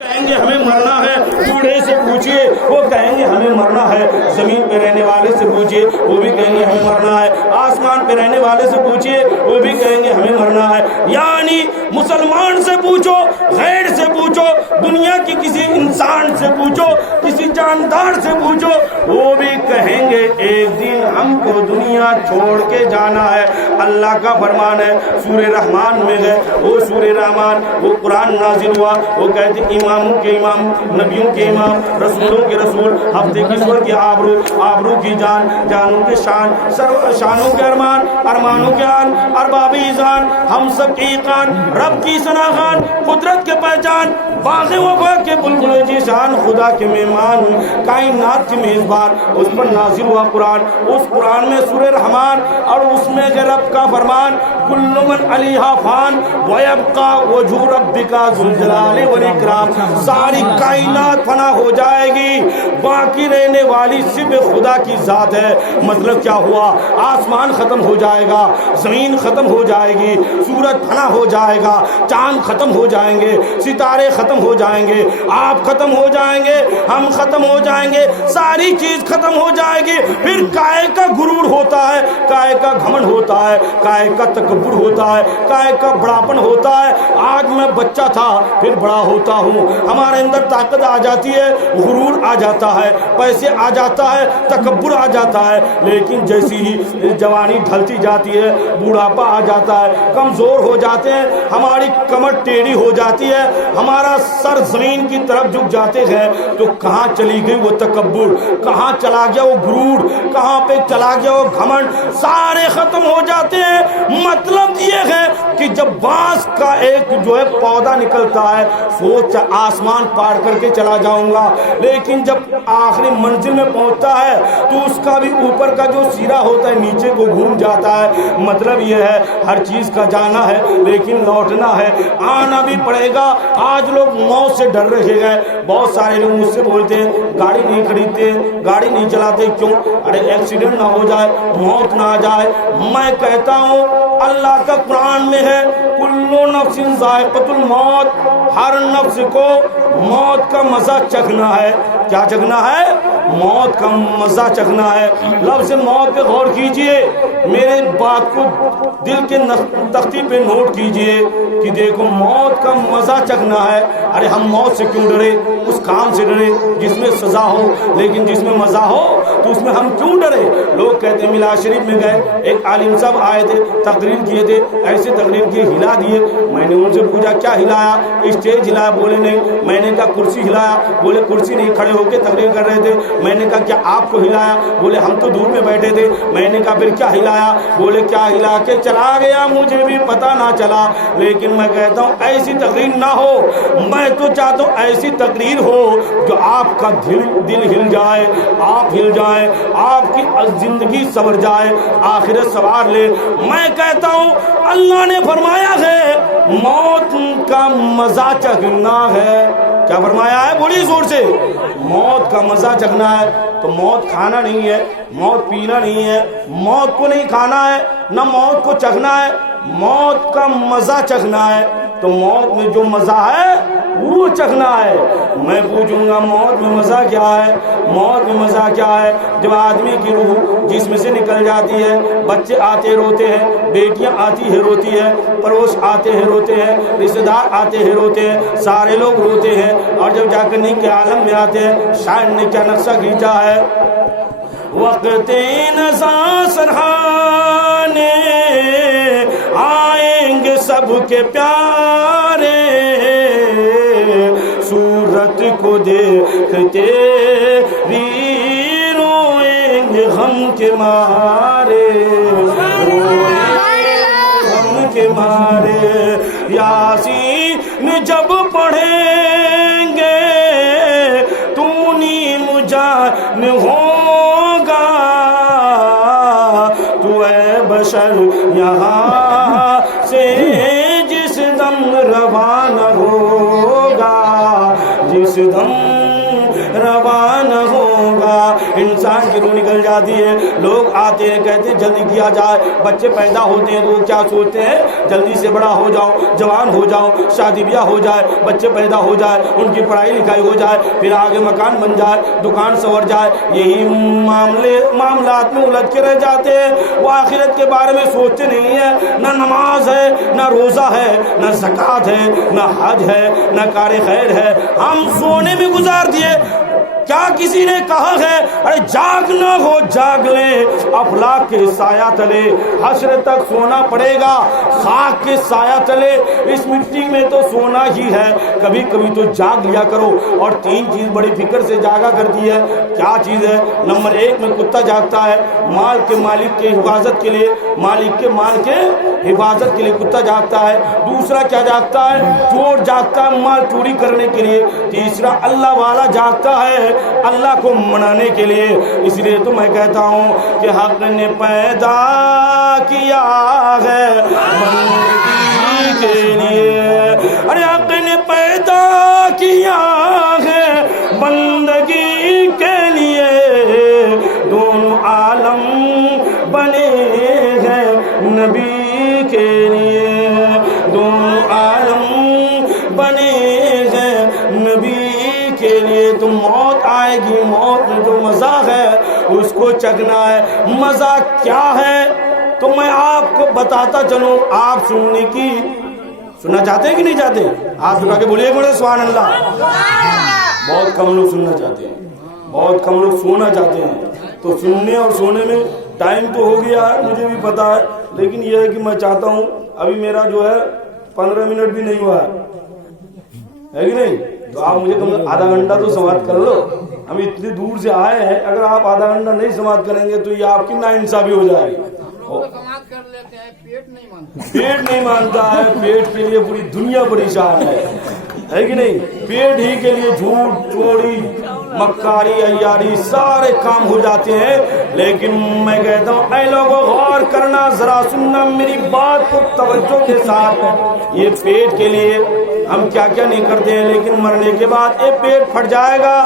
کہیں گے ہمیں مرنا ہے، بوڑھے سے پوچھئے وہ کہیں گے ہمیں مرنا ہے، زمین پہ رہنے والے سے پوچھئے وہ بھی کہیں گے ہمیں مرنا ہے، آسمان پہ رہنے والے سے پوچھئے وہ بھی کہیں گے ہمیں مرنا ہے۔ یعنی مسلمان سے پوچھو، غیر سے پوچھو، دنیا کی کسی انسان سے پوچھو، کسی جاندار سے پوچھو، وہ بھی کہیں گے ایک دن ہم کو دنیا چھوڑ کے جانا ہے۔ اللہ کا فرمان ہے سورہ رحمان میں ہے، وہ سورہ رحمان وہ قرآن نازل ہوا، وہ کہتے اماموں کے امام، نبیوں کے امام، رسولوں کے رسول، ہفتے کی سور کی آبرو، آبرو کی جان، جانوں کے شان، شانوں کے ارمان، ارمانوں کے آن، ارباب ایزان، ہم سب کی ایقان، رب کی ثناخان، قدرت کے پہچان، باغ وفا کے بلبل جی شان، خدا کے مہمان، کائنات کے میزبان، اس پر نازل ہوا قرآن۔ اس قرآن میں سورہ رحمان اور اس میں رب کا فرمان کل من علیہا فان ویبقا وجہ ربک ذو الجلال والاکرام، ساری کائنات فنا ہو جائے گی، باقی رہنے والی صرف خدا کی ذات ہے۔ مطلب کیا ہوا؟ آسمان ختم ہو جائے گا، زمین ختم ہو جائے گی، سورج فنا ہو جائے گا، چاند ختم ہو جائیں گے، ستارے ختم ہو جائیں گے، آپ ختم ہو جائیں گے، ہم ختم ہو جائیں گے، ساری چیز ختم ہو جائے گی۔ پھر کائے کا غرور ہوتا ہے، کائے کا گھمنڈ ہوتا ہے، کائے کا تکبر ہوتا ہے، کائے کا بڑاپن ہوتا ہے۔ آج میں بچہ تھا پھر بڑا ہوتا ہوں، ہمارے اندر طاقت آ جاتی ہے، غرور آ جاتا ہے، پیسے آ جاتا ہے، تکبر آ جاتا ہے، لیکن جیسی ہی جوانی ڈھلتی جاتی ہے، بوڑھاپا آ جاتا ہے، کمزور ہو جاتے ہیں، ہماری کمر ٹیڑھی ہو جاتی ہے، ہمارا سر زمین کی طرف جھک جاتے ہیں، تو کہاں چلی گئی وہ تکبر، کہاں چلا گیا وہ غرور، کہاں پہ چلا گیا وہ گھمنڈ، سارے ختم ہو جاتے ہیں۔ مطلب یہ ہے کہ جب بانس کا ایک جو ہے پودا نکلتا ہے سوچ آسمان پار کر کے چلا جاؤں گا، لیکن جب آخری منزل میں پہنچتا ہے تو اس کا بھی اوپر کا جو سیرا ہوتا ہے نیچے کو گھوم جاتا ہے۔ مطلب یہ ہے ہر چیز کا جانا ہے لیکن لوٹنا ہے، آنا بھی پڑے گا۔ آج لوگ موت سے ڈر رہے گئے، بہت سارے لوگ مجھ سے بولتے ہیں گاڑی نہیں خریدتے، گاڑی نہیں چلاتے، کیوں؟ ارے ایکسیڈنٹ نہ ہو جائے، موت نہ آ جائے۔ میں کہتا ہوں اللہ کا قرآن میں ہے کلو نفس ذائقۃ الموت، ہر نفس کو موت کا مزہ چکھنا ہے۔ کیا چکھنا ہے؟ موت کا مزہ چکھنا ہے۔ لفظ موت پہ غور کیجئے، میرے بات کو دل کے تختی پہ نوٹ کیجئے کہ دیکھو موت کا مزہ چکھنا ہے۔ ارے ہم موت سے کیوں ڈرے؟ اس کام سے ڈرے جس میں سزا ہو، لیکن جس میں مزہ ہو تو اس میں ہم کیوں ڈرے؟ لوگ کہتے ہیں میلاد شریف میں گئے، ایک عالم صاحب آئے تھے، تقریر کیے تھے، ایسے تقریر کیے، ہلا دیے۔ میں نے ان سے پوچھا کیا ہلایا؟ اسٹیج ہلایا؟ بولے نہیں۔ میں نے کہا کرسی ہلایا؟ بولے کرسی نہیں، کھڑے ہو کے تقریر کر رہے تھے۔ میں نے کہا کیا آپ کو ہلایا؟ بولے ہم تو دور میں بیٹھے تھے۔ میں نے کہا پھر کیا ہلایا؟ بولے کیا ہلا کے چلا گیا مجھے بھی پتہ نہ چلا۔ لیکن میں کہتا ہوں ایسی تقریر نہ ہو، میں تو چاہتا ہوں ایسی تقریر ہو جو آپ کا دل ہل جائے، آپ ہل جائیں، آپ کی زندگی سنور جائے، آخرت سنوار لے۔ میں کہتا ہوں اللہ نے فرمایا ہے موت کا مزہ چکھنا ہے۔ کیا فرمایا ہے؟ بڑی زور سے موت کا مزہ چکھنا ہے۔ تو موت کھانا نہیں ہے، موت پینا نہیں ہے، موت کو نہیں کھانا ہے، نہ موت کو چکھنا ہے، موت کا مزہ چکھنا ہے۔ تو موت میں جو مزہ ہے وہ چکھنا ہے۔ میں پوچھوں گا موت میں مزہ کیا ہے؟ موت میں مزہ کیا ہے؟ جب آدمی کی روح جسم سے نکل جاتی ہے، بچے آتے روتے ہیں، بیٹیاں آتی ہے روتی ہے، پڑوس آتے ہیں روتے ہیں، رشتہ دار آتے ہیں روتے ہیں، سارے لوگ روتے ہیں، اور جب جا کر نیک کے عالم میں آتے ہیں، شاعر نے کیا نقشہ کھینچا ہے؟ وقت نزا سرحانے آئیں گے سب کے پیارے، صورت کو دیکھتے روئیں گے غم کے مارے، غم کے مارے۔ یاسین جب پڑھیں گے تو نیم جان ہوگا، تو اے بشر یہاں سے جس دم روانہ ہوگا، جس دم روانہ ہوگا۔ انسان کی روح نکل جاتی ہے. لوگ آتے ہیں کہتے ہیں جلدی کیا جائے, بچے پیدا ہوتے ہیں تو وہ کیا سوچتے ہیں جلدی سے بڑا ہو جاؤں, جوان ہو جاؤں, شادی بیاہ ہو جائے, بچے پیدا ہو جائے, ان کی پڑھائی لکھائی ہو جائے, پھر آگے مکان بن جائے, دکان سنور جائے. یہی معاملات میں الجھ کے رہ جاتے ہیں. وہ آخرت کے بارے میں سوچتے نہیں ہیں. نہ نماز ہے, نہ روزہ ہے, نہ زکوٰۃ ہے, نہ حج ہے, نہ کار خیر ہے. ہم سونے میں گزار دیے. کیا کسی نے کہا ہے ارے جاگنا ہو جاگ لے, افلاک کے سایہ تلے, حشر تک سونا پڑے گا, خاک کے سایہ تلے, اس مٹی میں تو سونا ہی ہے, کبھی کبھی تو جاگ لیا کرو. اور 3 چیز بڑی فکر سے جاگا کرتی ہے. کیا چیز ہے؟ نمبر 1 میں کتا جاگتا ہے مال کے مالک کے حفاظت کے لیے, مالک کے مال کے حفاظت کے لیے کتا جاگتا ہے. دوسرا کیا جاگتا ہے؟ چور جاگتا ہے مال چوری کرنے کے لیے. تیسرا اللہ والا جاگتا ہے اللہ کو منانے کے لیے. اس لیے تو میں کہتا ہوں کہ حق نے پیدا کیا ہے بندگی کے لیے. ارے حق نے پیدا کیا ہے بندگی کے لیے, دونوں عالم بنے ہیں نبی کے لیے, دونوں عالم بنے ہیں نبی کے لیے. تو موت آئے گی, موت میں جو مزہ ہے اس کو چکھنا ہے. مزہ کیا ہے تو میں آپ کو بتاتا چلوں. آپ سننا چاہتے ہیں کہ نہیں چاہتے؟ آپ اٹھا کے بولیے بڑے سبحان اللہ. بہت کم لوگ سننا چاہتے ہیں, بہت کم لوگ سونا چاہتے ہیں. تو سننے اور سونے میں ٹائم تو ہو گیا ہے, مجھے بھی پتا ہے, لیکن یہ ہے کہ میں چاہتا ہوں ابھی میرا جو ہے 15 منٹ بھی نہیں ہوا ہے کہ نہیں, تو آپ مجھے کم آدھا گھنٹہ تو سماعت کر لو. ہم اتنی دور سے آئے ہیں, اگر آپ آدھا گھنٹہ نہیں سماعت کریں گے تو یہ آپ کی ناانصافی ہو جائے گی. پیٹ نہیں مانتا ہے, پیٹ کے لیے پوری دنیا پریشان ہے کہ نہیں. پیٹ ہی کے لیے جھوٹ چوری مکاری عیاری سارے کام ہو جاتے ہیں. لیکن میں کہتا ہوں اے لوگوں غور کرنا, ذرا سننا میری بات کو توجہ کے ساتھ. یہ پیٹ کے لیے ہم کیا کیا نہیں کرتے ہیں, لیکن مرنے کے بعد یہ پیٹ پھٹ جائے گا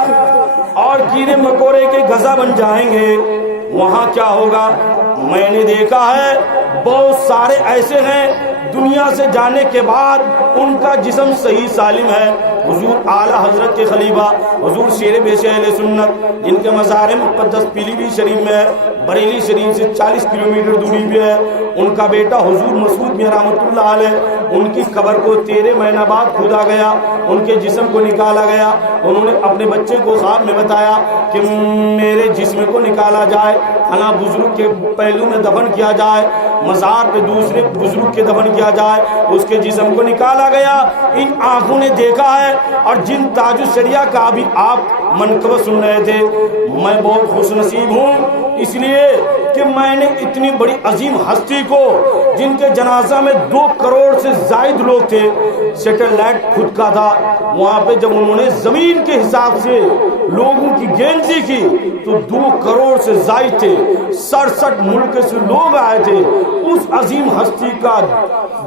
اور کیڑے مکوڑے کے غذا بن جائیں گے. وہاں کیا ہوگا؟ میں نے دیکھا ہے بہت سارے ایسے ہیں دنیا سے جانے کے بعد ان کا جسم صحیح سالم ہے. حضور اعلیٰ حضرت کے خلیفہ حضور شیر بیش اہل سنت جن کے مزار مقدس پیلی بھی شریف میں ہے, بریلی شریف سے 40 کلومیٹر دوری پہ ہے, ان کا بیٹا حضور مسعود میاں رحمۃ اللہ علیہ, ان کی قبر کو 13 مہینہ بعد کھودا گیا, ان کے جسم کو نکالا گیا. انہوں نے اپنے بچے کو خواب میں بتایا کہ میرے جسم کو نکالا جائے, فلاں بزرگ کے پہلو میں دفن کیا جائے, مزار پہ دوسرے بزرگ کے دفن کیا جائے. اس کے جسم کو نکالا گیا. ان آنکھوں نے دیکھا ہے. اور جن تاج الشریعہ کا بھی آپ منقبہ سن رہے تھے, میں بہت خوش نصیب ہوں اس لیے کہ میں نے اتنی بڑی عظیم ہستی کو, جن کے جنازہ میں 2 کروڑ سے زائد لوگ تھے, سیٹلائٹ خود کا تھا, وہاں پہ جب انہوں نے زمین کے حساب سے لوگوں کی گنتی کی تو 2 کروڑ سے زائد تھے, 67 ملک سے لوگ آئے تھے. اس عظیم ہستی کا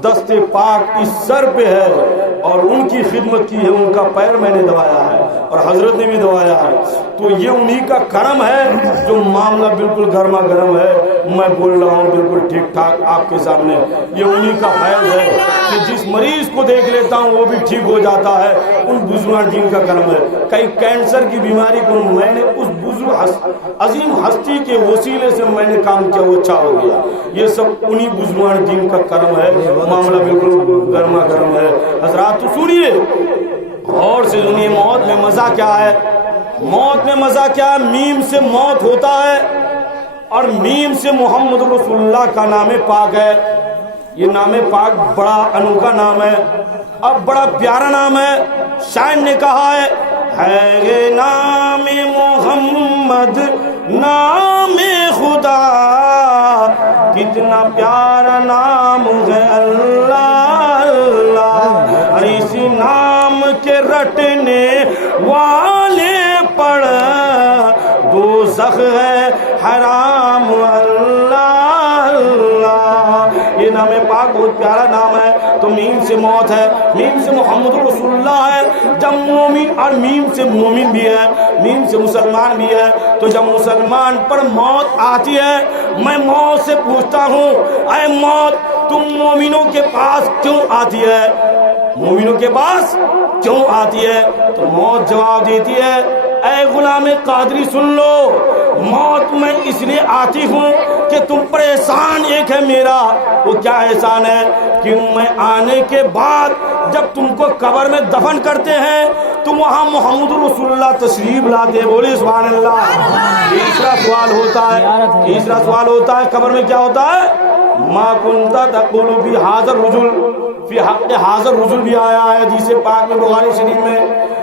دست پاک اس سر پہ ہے اور ان کی خدمت کی ہے, ان کا پیر میں نے دبایا ہے اور حضرت نے بھی دبایا ہے. تو یہ انہی کا کرم ہے جو معاملہ بالکل گرما گرم ہے. میں بول رہا ہوں بالکل ٹھیک ٹھاک آپ کے سامنے. یہ انہی کا فیض ہے کہ جس مریض کو دیکھ لیتا ہوں وہ بھی ٹھیک ہو جاتا ہے. ان بزرگان جن کا کرم ہے. کئی کینسر کی بیماری کو میں نے اس بزرگ عظیم ہستی کے وسیلے سے میں نے کام کیا, وہ اچھا ہو گیا. یہ سب انہی بزرگان جن کا کرم ہے. معاملہ بالکل گرما گرم ہے. حضرات تو سنیے, غور سے سنیے, موت میں مزہ کیا ہے. موت میں مزہ کیا ہے؟ میم سے موت ہوتا ہے اور میم سے محمد رسول اللہ کا نام پاک ہے. یہ نام پاک بڑا انوکھا نام ہے, اب بڑا پیارا نام ہے. شاعر نے کہا ہے نام محمد نام خدا, کتنا پیارا نام ہے اللہ اللہ. اسی نام کے رٹنے والے پڑھ دوزخ ہے حرام اللہ اللہ. یہ نام پاک بہت پیارا نام ہے تو میم سے موت ہے, میم سے محمد رسول اللہ ہے. جب مومن, اور میم سے مومن بھی ہے, میم سے مسلمان بھی ہے. تو جب مسلمان پر موت آتی ہے, میں موت سے پوچھتا ہوں اے موت تم مومنوں کے پاس کیوں آتی ہے, مومنوں کے پاس کیوں آتی ہے؟ تو موت جواب دیتی ہے اے غلام قادری سن لو, موت میں اس لیے آتی ہوں کہ تم پر احسان ایک ہے میرا. وہ کیا احسان ہے؟ کہ میں آنے کے بعد جب تم کو قبر میں دفن کرتے ہیں تو وہاں محمد رسول اللہ تشریف لاتے ہیں. بولیے سبحان اللہ. تیسرا سوال ہوتا ہے قبر میں کیا ہوتا ہے؟ ما کنت تقول فی ھذا الرجل, فی حق ھذا الرجل بھی آیا ہے حدیث پاک میں بخاری شریف میں,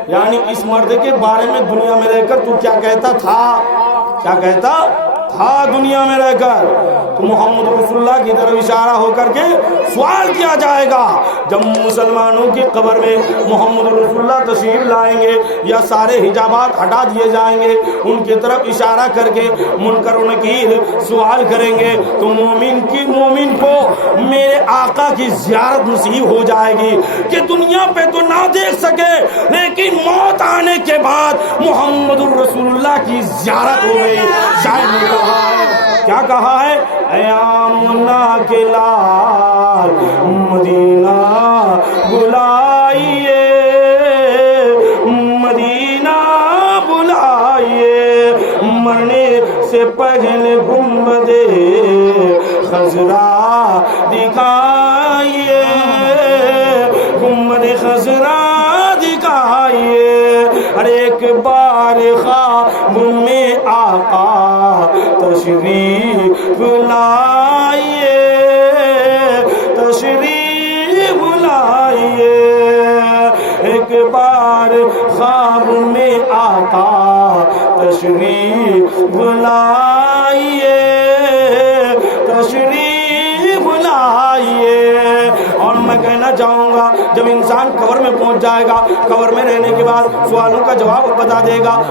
یعنی اس مرد کے بارے میں دنیا میں رہ کر تو کیا کہتا تھا, کیا کہتا تھا دنیا میں رہ کر. تو محمد رسول اللہ کی طرف اشارہ ہو کر کے سوال کیا جائے گا جب مسلمانوں کی قبر میں محمد رسول اللہ تشریف لائیں گے یا سارے حجابات ہٹا دیے جائیں گے, ان کی طرف اشارہ کر کے منکر و نکیر سوال کریں گے تو مومن کو میرے آقا کی زیارت نصیب ہو جائے گی کہ دنیا پہ تو نہ دیکھ سکے لیکن موت آنے کے بعد محمد رسول اللہ کی زیارت ہو گئی. شاید نے کہا ہے, کیا کہا ہے؟ اے آمنہ کے لال مدینہ بلائیے, مدینہ بلائیے, مرنے سے پہلے گنبد خضرا دکھائیے, گنبد خضرا دکھائیے. ہر ایک بار خواب میں آقا تشریف لائیے, تشریف لائیے. ایک بار خواب میں آقا تشریف لائیے, تشریف لائیے. اور میں کہنا چاہوں گا جب انسان قبر میں پہنچ جائے گا, قبر میں رہنے کے بعد سوالوں کا جواب بتا دے گا.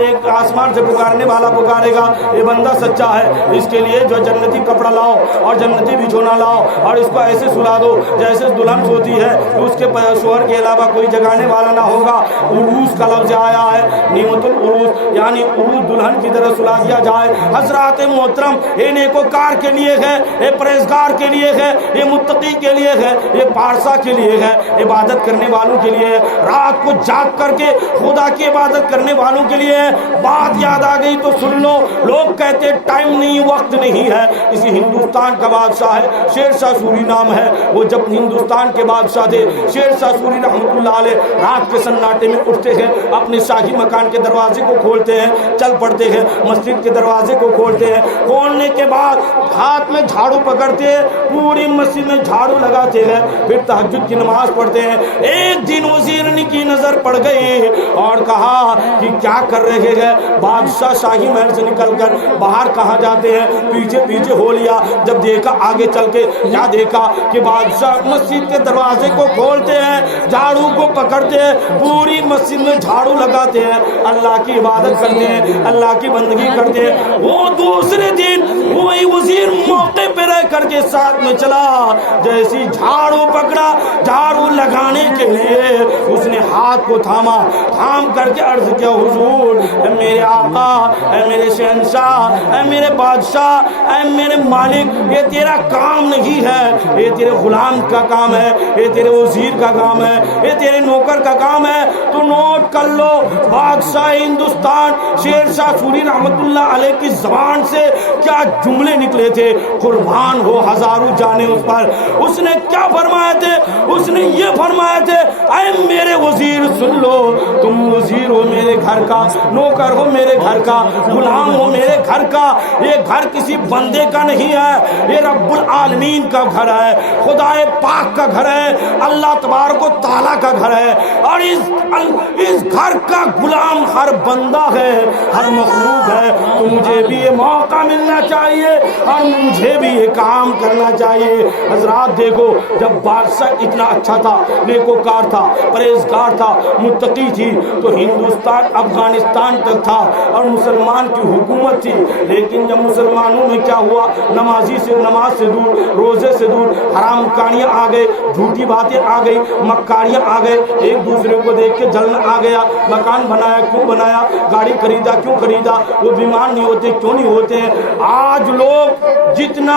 ایک آسمان سے پکارنے والا پکارے گا یہ بندہ سچا ہے, اس کے لیے جو جنتی کپڑا لاؤ اور جنتی بچھونا لاؤ اور اس کو ایسے سلا دو جیسے دلہن سوتی ہے, اس کے شوہر کے علاوہ کوئی جگانے والا نہ ہوگا. عروس کا لفظ آیا ہے, نعمت العروس یعنی عروس دلہن کی طرح سلا دیا جائے. حضرات محترم, یہ نیکوکار کے لیے ہے, یہ پرہیزگار کے لیے ہے, یہ متقی کے لیے ہے, یہ پارسا کے لیے ہے, عبادت کرنے والوں کے لیے ہے, رات کو جاگ کر کے خدا کی عبادت کرنے والوں کے لیے ہے. بات یاد آ گئی تو سن لو. لوگ کہتے ٹائم نہیں, وقت نہیں ہے. اسی ہندوستان کا بادشاہ ہے, شیر شاہ سوری نام ہے. وہ جب ہندوستان کے بادشاہ تھے شیر شاہ سوری رحمۃ اللہ علیہ, رات کے سناٹے میں اٹھتے ہیں, اپنے شاہی مکان کے دروازے کو کھولتے ہیں, چل پڑتے ہیں, مسجد کے دروازے کو کھولتے ہیں. کھولنے کے بعد ہاتھ میں جھاڑو پکڑتے ہیں, پوری مسجد میں جھاڑو لگاتے ہیں, پھر تہجد کی نماز پڑھتے ہیں. ایک دن وزیرنی کی نظر پڑ گئی اور کہا کہ کیا کر رہے ہیں؟ بادشاہ شاہی محل سے نکل کر باہر کہاں جاتے ہیں؟ پیچھے پیچھے ہو لیا. جب دیکھا آگے چل کے کیا دیکھا کہ بادشاہ مسجد کے دروازے کو کھولتے ہیں, جھاڑو کو پکڑتے ہیں, پوری مسجد میں جھاڑو لگاتے ہیں, اللہ کی عبادت کرتے ہیں, اللہ کی بندگی کرتے ہیں. وہ دوسرے دن وہی وزیر موقع پہ رہ کر کے ساتھ میں چلا, جیسی جھاڑو پکڑا جھاڑو لگانے کے لیے اس نے ہاتھ کو تھاما, تھام کر کے عرض کیا حضور اے میرے آقا, اے میرے شہنشاہ, اے میرے بادشاہ, اے میرے مالک, یہ تیرا کام نہیں ہے, یہ تیرے غلام کا کام ہے, یہ تیرے وزیر کا کام ہے, یہ تیرے نوکر کا کام ہے. تو نوٹ کر لو بادشاہ ہندوستان شیر شاہ سوری رحمت اللہ علیہ کی زبان سے کیا جملے نکلے تھے. قربان ہو ہزاروں جانے اس پر. اس نے کیا فرمایا تھے؟ اس نے یہ فرمایا تھے اے میرے وزیر سن لو, تم وزیر ہو میرے گھر کا, نوکر ہو میرے گھر کا, غلام ہو میرے گھر کا. یہ گھر کسی بندے کا نہیں ہے, یہ رب العالمین کا گھر ہے, خدا پاک کا گھر ہے, اللہ تبارک و تعالیٰ کا گھر ہے. اور اس گھر کا غلام ہر بندہ ہے, ہر مخلوق ہے. تو مجھے بھی یہ موقع ملنا چاہیے اور مجھے بھی یہ کام کرنا چاہیے. حضرات دیکھو, جب بادشاہ اتنا اچھا تھا، نیکوکار تھا، پرہیزگار تھا، متقی تھی، تو ہندوستان افغانستان تک تھا اور مسلمان کی حکومت تھی. لیکن جب مسلمانوں میں کیا ہوا، نمازی سے نماز سے دور، روزے سے دور، حرام کاریاں آ گئے، جھوٹی باتیں آ گئی، مکاریاں آ گئے، ایک دوسرے کو دیکھ کے جلنا آ گیا. مکان بنایا کیوں بنایا، گاڑی خریدا کیوں خریدا، وہ بیمار نہیں ہوتے کیوں نہیں ہوتے ہیں. آج لوگ جتنا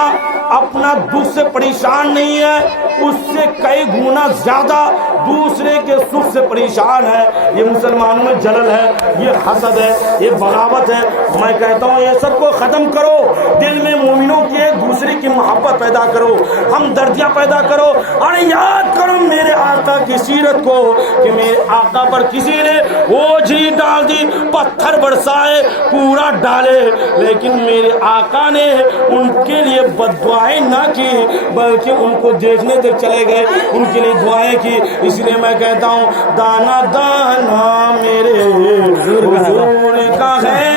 اپنا دکھ سے پریشان نہیں ہے، اس سے کئی گنا زیادہ دوسرے کے سکھ سے پریشان ہے. یہ مسلمانوں میں جلل ہے، یہ حسد ہے، یہ بغاوت ہے. میں کہتا ہوں یہ سب کو ختم کرو، دل میں مومنوں کی ایک دوسرے کی محبت پیدا کرو، ہمدردیاں پیدا کرو، اور یاد کرو میرے آقا کی سیرت کو کہ میرے آقا پر کسی نے اوجھری ڈال دی، پتھر برسائے، کوڑا ڈالے، لیکن میرے آقا نے ان کے لیے بد دعائیں نہ کی، بلکہ ان کو دیکھنے تک چلے گئے، ان کے لیے دعائیں کی. اس لیے میں کہتا ہوں دانا دانا میرے حضور کا ہے،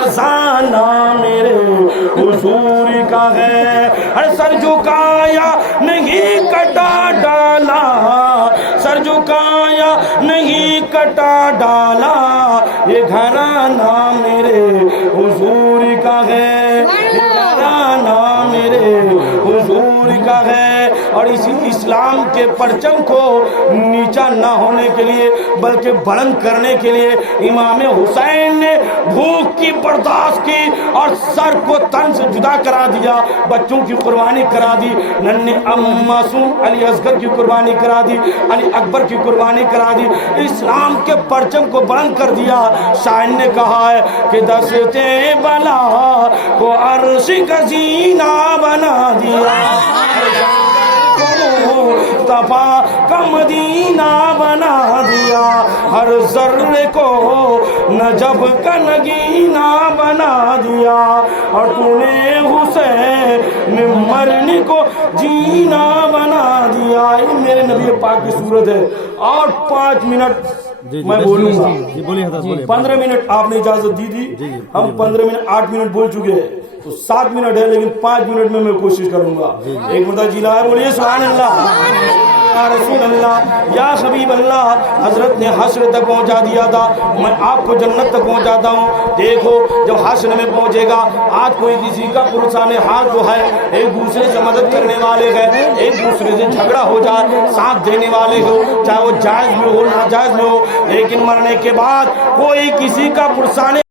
خزانہ میرے حضور کا ہے. ہر سر جھکایا نہیں کٹا ڈالا، سر جھکایا نہیں کٹا ڈالا، یہ گھرانہ میرے حضور کا ہے، یہ گھرانہ میرے حضور کا ہے. اور اسی اسلام کے پرچم کو نیچا نہ ہونے کے لیے بلکہ بلند کرنے کے لیے امام حسین نے بھوک کی برداشت کی اور سر کو تن سے جدا کرا دیا، بچوں کی قربانی کرا دی، ننھے معصوم علی اصغر کی قربانی کرا دی، علی اکبر کی قربانی کرا دی، اسلام کے پرچم کو بلند کر دیا. شاعر نے کہا ہے کہ دستے بلا کو عرش کا زینہ بنا دیا، مصطفیٰ کا مدینہ بنا دیا، ہر ذرے کو نجب کا نگینہ بنا دیا، اور تو نے حسین مرنے کو جینا بنا دیا. یہ میرے نبی پاک کی صورت ہے. اور 5 منٹ میں بولوں گا، 15 منٹ آپ نے اجازت دی تھی، ہم 15 منٹ 8 منٹ بول چکے ہیں، تو 7 منٹ ہے، لیکن 5 منٹ میں کوشش کروں گا. ایک مرتبہ جی لائے بولیے سبحان اللہ، یا رسول اللہ، یا حبیب اللہ. حضرت نے حشر تک پہنچا دیا تھا، میں آپ کو جنت تک پہنچاتا ہوں. دیکھو جب حشر میں پہنچے گا، آج کوئی کسی کا پرسان حال جو ہے، ایک دوسرے سے مدد کرنے والے ہیں، ایک دوسرے سے جھگڑا ہو جائے، ساتھ دینے والے ہو، چاہے وہ جائز میں ہو ناجائز میں ہو، لیکن مرنے کے بعد کوئی کسی کا پرسان